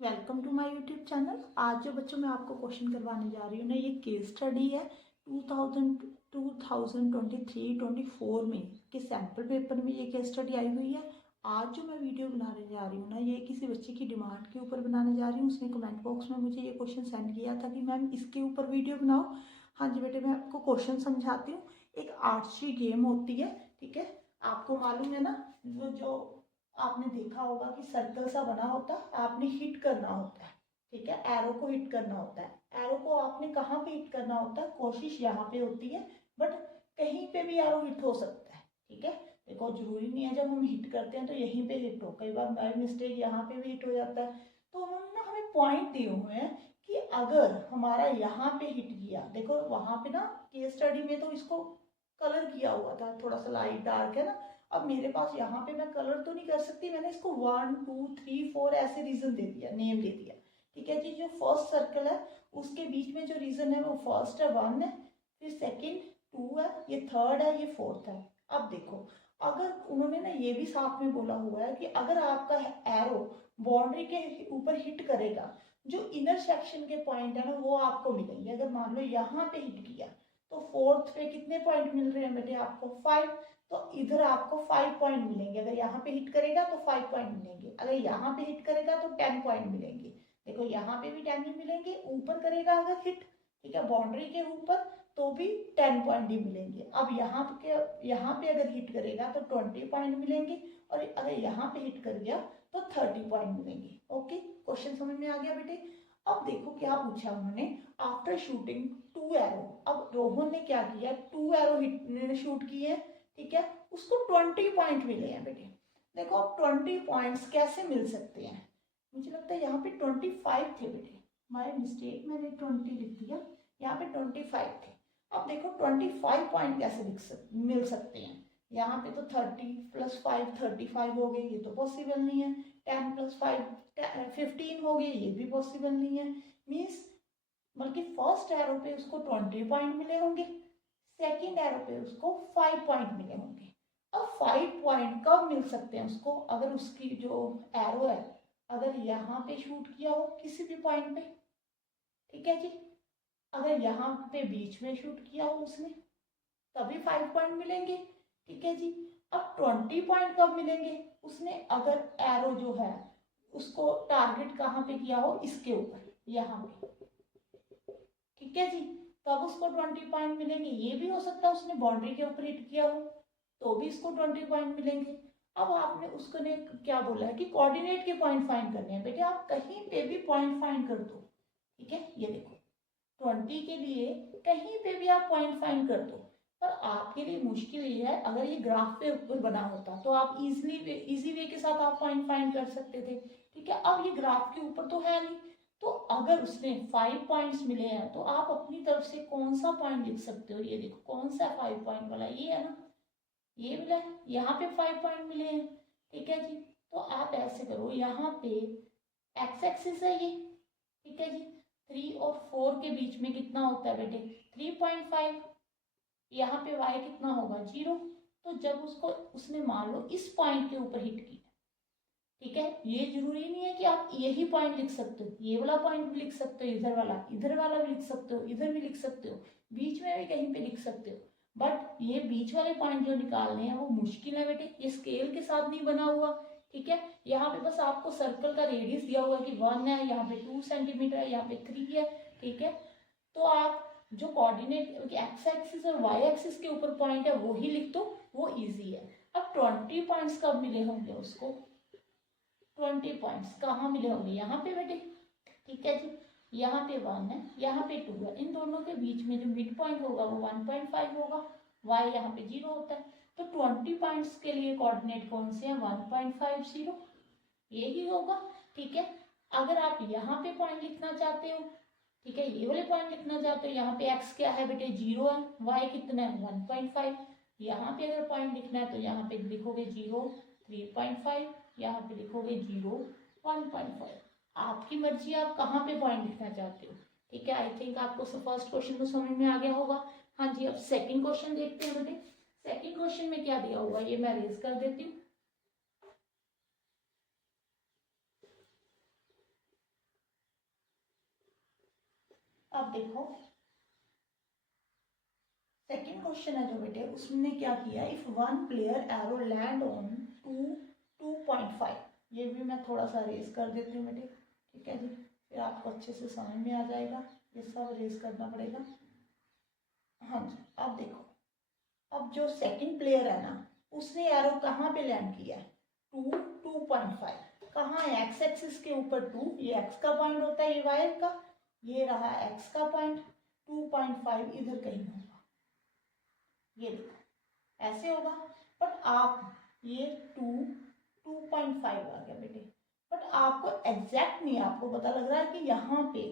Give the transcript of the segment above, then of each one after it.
Welcome to my YouTube channel. आज जो बच्चों मैं आपको क्वेश्चन करवाने जा रही हूँ ना, ये केस स्टडी है 2023-24 में के सैम्पल पेपर में ये केस स्टडी आई हुई है। आज जो मैं वीडियो बनाने जा रही हूँ ना, ये किसी बच्चे की डिमांड के ऊपर बनाने जा रही हूँ। उसने कमेंट बॉक्स में मुझे ये क्वेश्चन सेंड किया था कि मैम इसके ऊपर वीडियो बनाओ। हाँ जी बेटे, मैं आपको क्वेश्चन समझाती हूँ। एक आर्चरी गेम होती है, ठीक है। आपको मालूम है ना, जो आपने देखा होगा कि सर्कल सा बना होता है, आपने हिट करना होता है, ठीक है। एरो को हिट करना होता है। एरो को आपने कहाँ पे हिट करना होता है, कोशिश यहाँ पे होती है, बट कहीं पे भी एरो हिट हो सकता है, ठीक है। देखो, जरूरी नहीं है जब हम हिट करते हैं तो यहीं पे हिट हो, कई बार बाय मिस्टेक यहाँ पे भी हिट हो जाता है। तो उन्होंने ना हमें पॉइंट दिए हुए हैं कि अगर हमारा यहाँ पे हिट किया, देखो वहां पे ना केस स्टडी में तो इसको कलर किया हुआ था, थोड़ा सा लाइट डार्क है ना। अब मेरे पास यहाँ पे मैं कलर तो नहीं कर सकती, मैंने इसको 1 2 3 4 ऐसे रीजन दे दिया, नेम दे दिया, ठीक है जी। जो फर्स्ट सर्कल है उसके बीच में जो रीजन है वो फर्स्ट है 1 है, फिर सेकंड 2 है, ये थर्ड है, ये फोर्थ है। अब देखो, अगर उन्होंने ना ये भी साथ में बोला हुआ है कि अगर आपका एरो बाउंड्री के ऊपर हिट करेगा, जो इनर सेक्शन के पॉइंट है ना वो आपको मिलेंगे। अगर मान लो यहाँ पे हिट किया तो फोर्थ पे कितने पॉइंट मिल रहे हैं बेटे आपको? 5। तो इधर आपको 5 पॉइंट मिलेंगे। अगर यहाँ पे हिट करेगा तो 5 पॉइंट मिलेंगे, अगर यहाँ पे हिट करेगा तो 10 पॉइंट मिलेंगे। देखो यहाँ पे भी 10 ही मिलेंगे, ऊपर करेगा अगर हिट, ठीक है, बाउंड्री के ऊपर, तो भी 10 पॉइंट ही मिलेंगे। अब यहाँ पे अगर हिट करेगा तो 20 पॉइंट मिलेंगे, और अगर यहाँ पे हिट कर गया तो 30 पॉइंट मिलेंगे। ओके, क्वेश्चन समझ में आ गया बेटे? अब देखो क्या पूछा उन्होंने, आफ्टर शूटिंग 2 एरो। अब रोहन ने क्या किया, 2 एरो हिट शूट किए, ठीक है, उसको 20 पॉइंट मिले हैं बेटे। देखो अब 20 पॉइंट्स कैसे मिल सकते हैं? मुझे लगता है यहाँ पे 25 थे बेटे, माय मिस्टेक, मैंने 20 लिख दिया, यहाँ पे 25 थे। अब देखो 25 पॉइंट कैसे मिल सकते हैं? यहाँ पे तो 30 + 5 35 हो गए, ये तो पॉसिबल नहीं है। 10 + 5 15 हो गए, ये भी पॉसिबल नहीं है। मीन्स बल्कि फर्स्ट एरो पे उसको 20 पॉइंट मिले होंगे, सेकंड एरो पे उसको 5 पॉइंट मिले होंगे। अब 5 पॉइंट कब मिल सकते हैं उसको? अगर उसकी जो एरो है, अगर यहाँ पे शूट किया हो किसी भी पॉइंट पे, ठीक है जी, अगर यहाँ पे बीच में शूट किया हो उसने, तभी 5 पॉइंट मिलेंगे, ठीक है जी। अब 20 पॉइंट कब मिलेंगे? उसने अगर एरो जो है उसको टारगेट कहाँ पे किया हो, इसके ऊपर, यहाँ पे, ठीक है जी, तब उसको 20 पॉइंट मिलेंगे। ये भी हो सकता है उसने बाउंड्री के ऊपर हिट किया हो, तो भी इसको 20 पॉइंट मिलेंगे। अब आपने उसको ने क्या बोला है कि कोऑर्डिनेट के पॉइंट फाइंड करने हैं बेटे, आप कहीं पे भी पॉइंट फाइंड कर दो, ठीक है। ये देखो 20 के लिए कहीं पे भी आप पॉइंट फाइंड कर दो, पर आपके लिए मुश्किल ये है, अगर ये ग्राफ पे ऊपर बना होता तो आप इजी वे के साथ आप पॉइंट फाइंड कर सकते थे, ठीक है। अब ये ग्राफ के ऊपर तो है नहीं, तो अगर उसने 5 पॉइंट्स मिले हैं तो आप अपनी तरफ से कौन सा पॉइंट लिख सकते हो? ये देखो कौन सा 5 पॉइंट वाला, ये है ना, ये मिला है, यहाँ पे 5 पॉइंट मिले हैं, ठीक है जी। तो आप ऐसे करो, यहाँ पे एक्स एक्सिस है ये, ठीक है जी, 3 और 4 के बीच में कितना होता है बेटे? 3.5। यहाँ पे y कितना होगा? 0। तो जब उसको उसने मान लो इस पॉइंट के ऊपर हिट किया, ठीक है, ये जरूरी नहीं है कि आप यही पॉइंट लिख सकते हो, ये वाला पॉइंट भी लिख सकते हो, इधर वाला भी लिख सकते हो, इधर भी लिख सकते हो, बीच में भी कहीं पे लिख सकते हो। बट ये बीच वाले पॉइंट जो निकालने हैं वो मुश्किल है बेटे, ये स्केल के साथ नहीं बना हुआ, ठीक है। यहाँ पे बस आपको सर्कल का रेडियस दिया हुआ है कि 1 है, यहाँ पे 2 सेंटीमीटर है, यहाँ पे 3 है, ठीक है। तो आप जो कोऑर्डिनेट एक्स एक्सिस और वाई एक्सिस के ऊपर पॉइंट है वो ही लिख दो, वो इजी है। अब 20 पॉइंट्स कब मिले होंगे उसको? 20 पॉइंट्स कहाँ मिले होंगे? यहाँ पे बेटे, ठीक है जी। यहाँ पे 1 है, यहाँ पे 2 है, इन दोनों के बीच में जो मिड पॉइंट होगा वो 1.5 होगा, y यहाँ पे 0 होता है। तो 20 पॉइंट्स के लिए कोऑर्डिनेट कौन से हैं? 1.50, यही होगा, ठीक है। अगर आप यहाँ पे पॉइंट लिखना चाहते हो, ठीक है, ये वाले पॉइंट लिखना चाहते हो, यहाँ पे x क्या है बेटे? 0 है, y कितना है? 1.5। यहाँ पे अगर पॉइंट लिखना है तो यहाँ पे लिखोगे 0 3.5, यहाँ पे लिखोगे 0 1.5। आपकी मर्जी, आप कहाँ पे पॉइंट लिखना चाहते हो, ठीक है। आई थिंक आपको फर्स्ट क्वेश्चन तो समझ में आ गया होगा। हाँ जी, अब सेकंड क्वेश्चन देखते हैं बेटे। सेकंड क्वेश्चन में क्या दिया होगा ये मैं रेज कर देती हूँ। अब देखो सेकंड क्वेश्चन है जो बेटे, उसने क्या किया, if one player arrow land on 2.5, ये भी मैं थोड़ा सा रेस कर देती हूँ बेटे, ठीक है जी, फिर आपको अच्छे से समझ में आ जाएगा, ये सब रेस करना पड़ेगा। हाँ जी, अब देखो, अब जो सेकंड प्लेयर है ना, उसने एरो कहाँ पे लैंड किया है, 2.5, कहाँ है, एक्स एक्सिस के ऊपर 2, ये एक्स का पॉइंट होता है, ये वाई का, ये रहा एक्स का पॉइंट, 2.5 इधर कहीं होगा, ये देखो ऐसे होगा, बट आप ये 2.5 आ गया बेटे, बट आपको एग्जैक्ट नहीं, आपको पता लग रहा है कि यहाँ पे,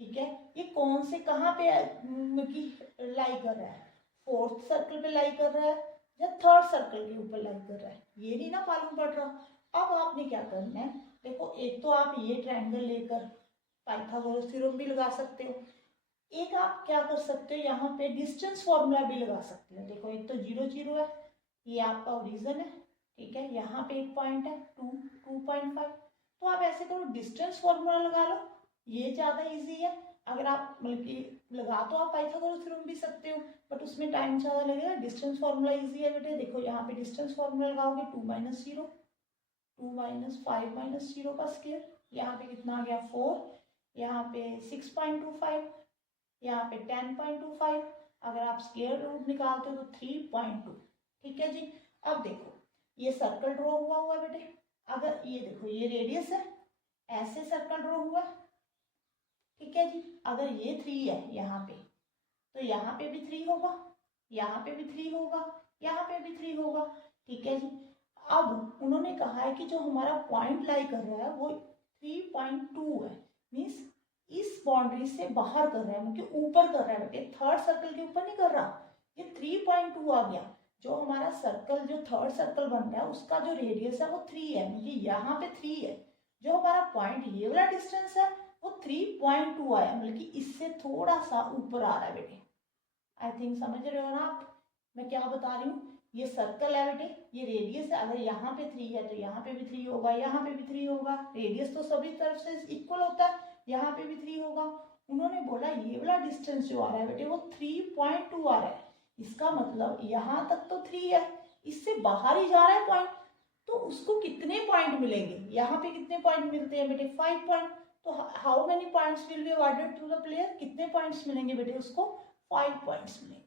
ठीक है, ये कौन से कहाँ पे लाई कर रहा है, फोर्थ सर्कल पे लाई कर रहा है या थर्ड सर्कल के ऊपर लाई कर रहा है, ये नहीं ना मालूम पड़ रहा। अब आपने क्या करना है, देखो एक तो आप ये ट्रायंगल लेकर पाइथागोरस थ्योरम भी लगा सकते हो, एक आप क्या कर सकते हो, यहाँ पे डिस्टेंस फॉर्मूला भी लगा सकते हो। देखो एक तो 0 0 है, ये आपका ओरिजिन है, ठीक है, यहाँ पे एक पॉइंट है 2.5, तो आप ऐसे करो डिस्टेंस फॉर्मूला लगा लो, ये ज़्यादा इजी है। अगर आप मतलब कि लगा तो आप पाइथागोरस थ्योरम भी सकते हो, बट उसमें टाइम ज़्यादा लगेगा, डिस्टेंस फॉर्मूला इजी है बेटे। देखो यहाँ पे डिस्टेंस फॉर्मूला लगाओगे 2 - 0, 2 - 5 - 0 का स्क्वायर, यहाँ पे कितना आ गया 4, यहाँ पे 6.25, यहाँ पे 10.25, अगर आप स्क्वायर रूट निकालते हो तो 3.2, ठीक है जी। अब देखो ये सर्कल ड्रॉ हुआ बेटे, अगर ये देखो ये रेडियस है, ऐसे सर्कल ड्रॉ हुआ, ठीक है जी, अगर ये 3 है यहाँ पे, तो यहाँ पे भी 3 होगा, यहाँ पे भी 3 होगा, यहाँ पे भी 3 होगा, ठीक है जी। अब उन्होंने कहा है कि जो हमारा पॉइंट लाई कर रहा है वो 3.2 है, मीन्स इस बाउंड्री से बाहर कर रहा है, मतलब ऊपर कर रहा है बेटे, थर्ड सर्कल के ऊपर नहीं कर रहा, ये 3.2 आ गया। जो हमारा सर्कल, जो थर्ड सर्कल बन रहा है उसका जो रेडियस है वो 3 है, मतलब यहाँ पे 3 है, जो हमारा पॉइंट ये वाला डिस्टेंस है वो 3.2 आया, मतलब कि इससे थोड़ा सा ऊपर आ रहा है बेटे। आई थिंक समझ रहे हो ना आप मैं क्या बता रही हूँ, ये सर्कल है बेटे, ये रेडियस है, अगर यहाँ पे 3 है तो यहाँ पे भी 3 होगा, यहाँ पे भी 3 होगा, रेडियस तो सभी तरफ से इक्वल होता है, यहाँ पे भी 3 होगा। उन्होंने बोला ये वाला डिस्टेंस जो आ रहा है बेटे वो 3.2 आ रहा है, इसका मतलब यहाँ तक तो 3 है, इससे बाहर ही जा रहा है पॉइंट, तो उसको कितने पॉइंट मिलेंगे, यहाँ पे कितने पॉइंट मिलते हैं बेटे 5 पॉइंट, तो how many points will be awarded to the player, कितने पॉइंट्स मिलेंगे बेटे उसको 5 पॉइंट्स मिलेंगे,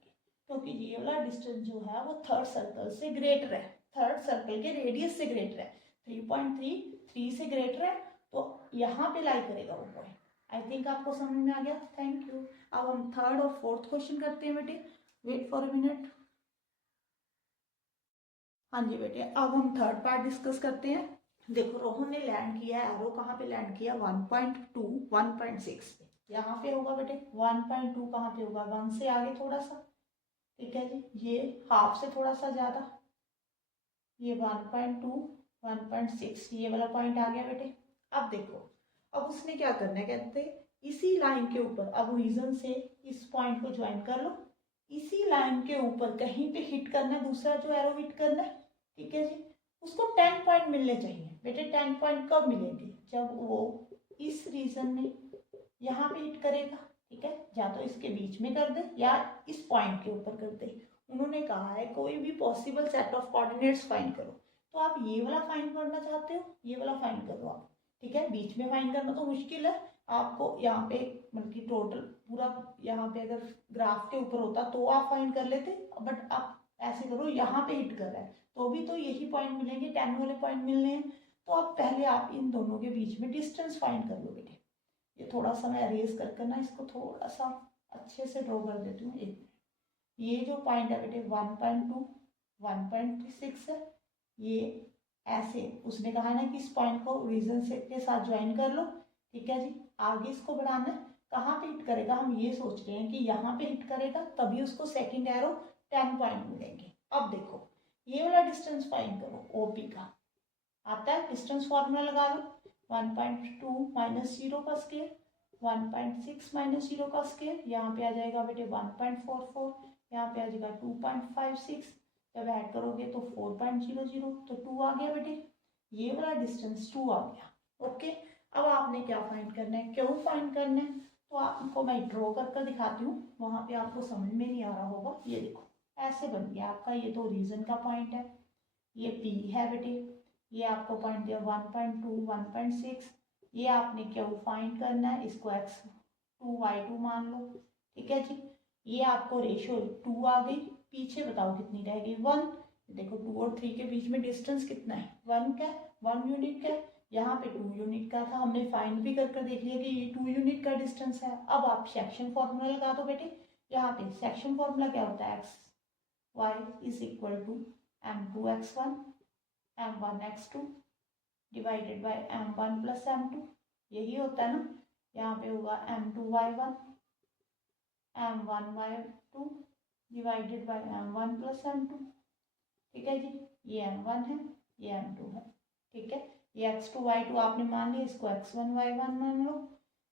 क्योंकि ये वाला डिस्टेंस जो है वो थर्ड सर्कल से ग्रेटर है, थर्ड सर्कल के रेडियस से ग्रेटर है, 3.3 3 से ग्रेटर है, तो यहाँ पे लाई करेगा वो पॉइंट। आई थिंक आपको समझ में आ गया, थैंक यू। अब हम थर्ड और फोर्थ क्वेश्चन करते हैं बेटे, वेट फॉर अ मिनट। हाँ जी बेटे, अब हम थर्ड पार्ट डिस्कस करते हैं। देखो रोहन ने लैंड किया, एरो कहाँ पे लैंड किया, 1.2 1.6 पे, यहाँ पे होगा बेटे 1.2, कहाँ पे होगा 1 से आगे थोड़ा सा, ठीक है जी, ये हाफ से थोड़ा सा ज़्यादा, ये 1.2 1.6, ये वाला पॉइंट आ गया बेटे। अब देखो, अब उसने क्या करना है, कहते इसी लाइन के ऊपर, अब रीजन से इस पॉइंट को ज्वाइन कर लो, इसी लाइन के ऊपर कहीं पे हिट करना है, दूसरा जो एरो हिट करना है, ठीक है जी, उसको 10 पॉइंट मिलने चाहिए बेटे। 10 पॉइंट कब मिलेंगे, जब वो इस रीजन में यहाँ पे हिट करेगा, ठीक है, या तो इसके बीच में कर दे या इस पॉइंट के ऊपर कर दे। उन्होंने कहा है कोई भी possible set of coordinates find करो, तो आप ये वाला फाइंड करना चाहते हो, ये वाला फाइंड करो आप, ठीक है, बीच में फाइंड करना तो मुश्किल है आपको, यहाँ पे मतलब कि टोटल पूरा यहाँ पे अगर ग्राफ के ऊपर होता तो आप फाइंड कर लेते, बट आप ऐसे करो यहाँ पे हिट कर रहा है तो भी तो यही पॉइंट मिलेंगे, 10 वाले पॉइंट मिलने हैं, तो अब पहले आप इन दोनों के बीच में डिस्टेंस फाइंड कर लो बेटे। ये थोड़ा सा मैं अरेज करके ना इसको थोड़ा सा अच्छे से ड्रॉ कर देती हूँ, एक ये जो पॉइंट है बेटे 1.2 1.6 है, ये ऐसे उसने कहा ना कि इस पॉइंट को रीजन से के साथ ज्वाइन कर लो, ठीक है जी, आगे इसको बढ़ाना है, कहाँ पे हिट करेगा, हम ये सोच रहे हैं कि यहाँ पे हिट करेगा तभी उसको सेकंड एरो 10 पॉइंट मिलेंगे। अब देखो ये वाला डिस्टेंस फाइंड करो, ओपी का आता है, डिस्टेंस फॉर्मूला लगा लो, 1.2 - 0 का स्केयर, 1.6 - 0 का स्केयर, यहाँ पे आ जाएगा बेटे 1.44, यहाँ पे आ जाएगा 2.56, जब ऐड करोगे तो 4.00, तो 2 आ गया बेटे, ये वाला डिस्टेंस 2 आ गया। ओके, अब आपने क्या फाइंड करना है, क्यों फाइंड करना है, तो आपको मैं ड्रॉ कर दिखाती हूँ, वहाँ पे आपको समझ में नहीं आ रहा होगा। ये देखो ऐसे बन गया आपका, ये तो रीजन का पॉइंट है, ये पी है बेटे, ये आपको पॉइंट दिया 1.2 1.6, ये आपने क्या फाइंड करना है, इसको x2 y2 मान लो, ठीक है जी। ये आपको रेशियो 2 आ गई, पीछे बताओ कितनी रहेगी 1। देखो 2 और 3 के बीच में डिस्टेंस कितना है 1 का, 1 यूनिट का। यहाँ पे 2 यूनिट का था, हमने फाइंड भी कर देख लिया कि ये 2 यूनिट का डिस्टेंस है। अब आप सेक्शन फॉर्मूला लगा दो बेटे। यहाँ पे सेक्शन फॉर्मूला क्या होता है, x y is equal to m2x1 m1x2 divided by m1 plus m2, यही होता है ना। यहाँ पे होगा m2y1 m1y2 divided by m1 plus m2, ठीक है जी। ये m1 है, ये m2 है, ठीक है। ये x2 y2 आपने मान लिया, इसको x1 y1 मान लो।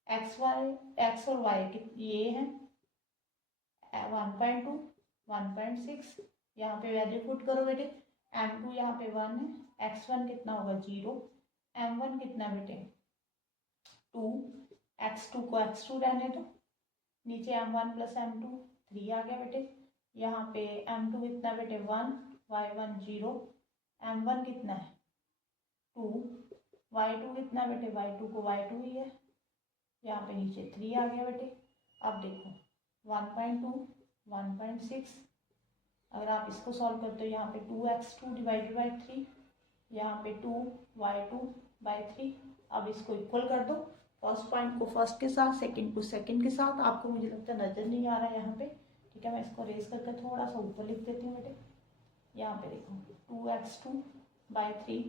x और y ये है 1.2 1.6, यहाँ पे वैल्यू पुट करो बेटे। m2 यहाँ पे 1 है, x1 कितना होगा 0, m1 कितना बेटे 2, x2 को x2 रहने दो, नीचे m1 प्लस m2 3 आ गया बेटे। यहाँ पे m2 कितना बेटे 1, y1 0, m1 कितना है 2, y2 कितना बेटे y2 को y2 ही है, यहाँ पे नीचे 3 आ गया बेटे। अब देखो 1.2 1.6, अगर आप इसको सॉल्व करते हो, यहाँ पे 2x2 डिवाइडेड बाई 3, यहाँ पे 2y2 बाई 3। अब इसको इक्वल कर दो, फर्स्ट पॉइंट को फर्स्ट के साथ, सेकंड को सेकंड के साथ। आपको मुझे लगता है नज़र नहीं आ रहा है यहाँ पे, ठीक है। मैं इसको रेस करके थोड़ा सा ऊपर लिख देती हूँ बेटे। यहाँ पे देखो 2x2 बाई 3,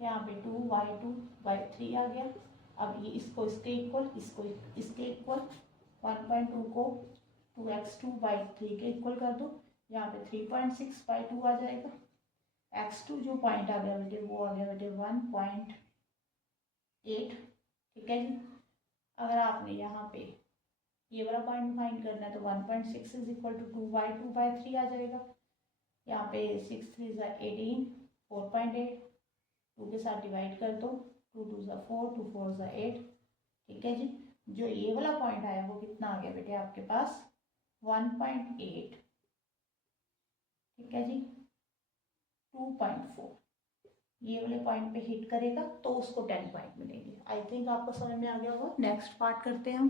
यहाँ पे 2y2 बाई 3 आ गया। अब ये इसको इसके इक्वल, इसको इसके इक्वल, 1.2 को 2x2 बाई 3 के इक्वल कर दो, यहाँ पे 3.6 बाई 2 आ जाएगा। x2 जो पॉइंट आ गया बेटे वो आ गया बेटे 1.8, ठीक है जी। अगर आपने यहाँ पे ये वाला पॉइंट फाइंड करना है तो 1.6 is equal to 2y2 by 3 आ जाएगा। यहाँ पे 6 3 ज़ा 18, 4.8, 2 के साथ डिवाइड कर दो, 2 2 ज़ा 4, 2 4 ज़ा 8, ठीक है जी। जो ये वाला पॉइंट आया वो कितना आ गया बेटे आपके पास 1.8, ठीक है जी, 2.4। ये वाले पॉइंट पे हिट करेगा तो उसको 10 पॉइंट मिलेंगे। आई थिंक आपको समझ में आ गया होगा। नेक्स्ट पार्ट करते हैं हम,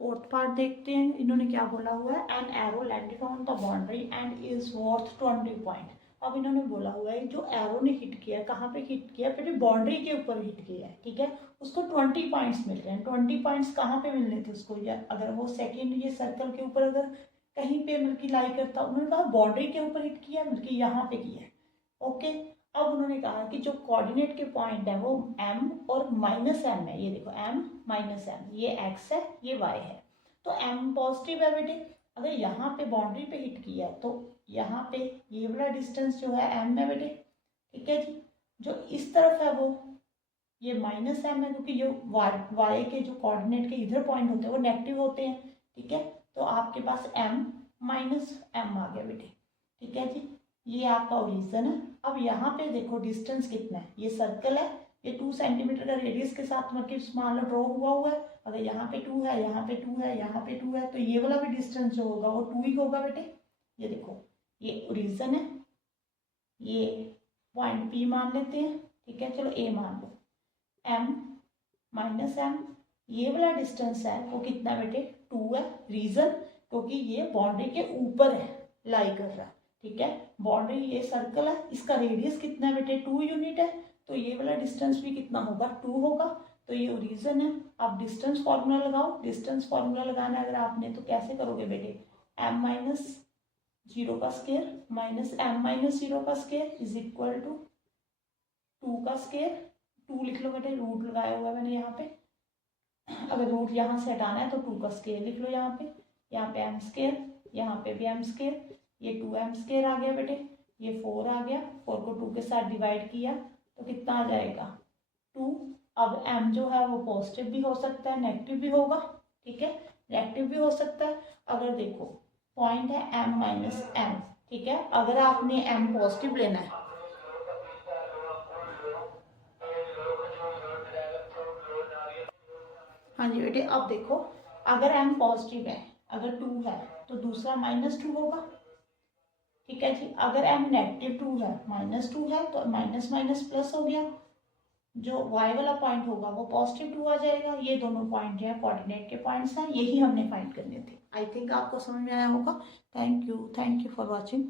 फोर्थ पार्ट देखते हैं। इन्होंने क्या बोला हुआ है, an arrow landed on the boundary and is worth 20 point. अब इन्होंने बोला हुआ है जो एरो ने हिट किया, कहाँ पे हिट किया, फिर बाउंड्री के ऊपर हिट किया है, ठीक है। उसको 20 पॉइंट्स मिल रहे हैं। 20 पॉइंट्स कहाँ पे मिलने थे उसको, या अगर वो सेकेंड ये सर्कल के ऊपर अगर कहीं पे मिल्की लाई करता, उन्होंने कहा बाउंड्री के ऊपर हिट किया, मिल्की यहाँ पे किया है, ओके। अब उन्होंने कहा कि जो कोऑर्डिनेट के पॉइंट है वो m और माइनस m है। ये देखो m माइनस m, ये x है ये y है, तो m पॉजिटिव है बेटे। अगर यहाँ पे बाउंड्री पे हिट किया है तो यहाँ पे ये वाला डिस्टेंस जो है m है बेटे, ठीक है जी। जो इस तरफ है वो ये माइनस m है, क्योंकि जो y के जो कोऑर्डिनेट के इधर पॉइंट होते हैं वो नेगेटिव होते हैं, ठीक है। तो आपके पास m माइनस m आ गया बेटे, ठीक है जी। ये आपका ओरिजिन है। अब यहाँ पे देखो डिस्टेंस कितना है, ये सर्कल है, ये 2 सेंटीमीटर का रेडियस के साथ मतलब मान लो ड्रॉ हुआ है। अगर यहाँ पे 2 है, यहाँ पे 2 है, यहाँ पे 2 है, तो ये वाला भी डिस्टेंस जो होगा वो 2 ही होगा बेटे। ये देखो ये ओरिजिन है, ये पॉइंट P मान लेते हैं, ठीक है। चलो A मान लो, m माइनस m, ये वाला डिस्टेंस है वो कितना बेटे 2 है। रीजन क्योंकि ये बाउंड्री के ऊपर है, लाई कर रहा है, ठीक है। बाउंड्री ये सर्कल है, इसका रेडियस कितना है बेटे 2 यूनिट है, तो ये वाला डिस्टेंस भी कितना होगा 2 होगा। तो ये रीजन है। आप डिस्टेंस फॉर्मूला लगाओ। डिस्टेंस फॉर्मूला लगाना है अगर आपने तो कैसे करोगे बेटे, m माइनस 0 का स्केयर माइनस m माइनस 0 का स्केयर इज इक्वल टू 2 का स्केयर। 2 लिख लो बेटे, रूट लगाया हुआ है मैंने यहाँ पे। अगर रूट यहाँ से हटाना है तो 2 का स्केयर लिख लो यहाँ पे m स्केयर, यहाँ पे भी m स्केयर, ये 2m स्केयर आ गया बेटे, ये 4 आ गया। 4 को 2 के साथ डिवाइड किया तो कितना आ जाएगा 2। अब m जो है वो पॉजिटिव भी हो सकता है, नेगेटिव भी होगा, ठीक है। नेगेटिव भी हो सकता है। अगर देखो पॉइंट है m माइनस m, ठीक है। अगर आपने m पॉजिटिव लेना है, हाँ जी बेटे, अब देखो, अगर m पॉजिटिव है, अगर 2 है तो दूसरा -2 होगा। ठीक है जी, अगर m -2 है, -2 है तो माइनस माइनस प्लस हो गया, जो y वाला पॉइंट होगा वो +2 आ जाएगा। ये दोनों पॉइंट जो है कोऑर्डिनेट के पॉइंट्स हैं, यही हमने फाइंड करने थे। आई थिंक आपको समझ में आया होगा। Thank you for watching.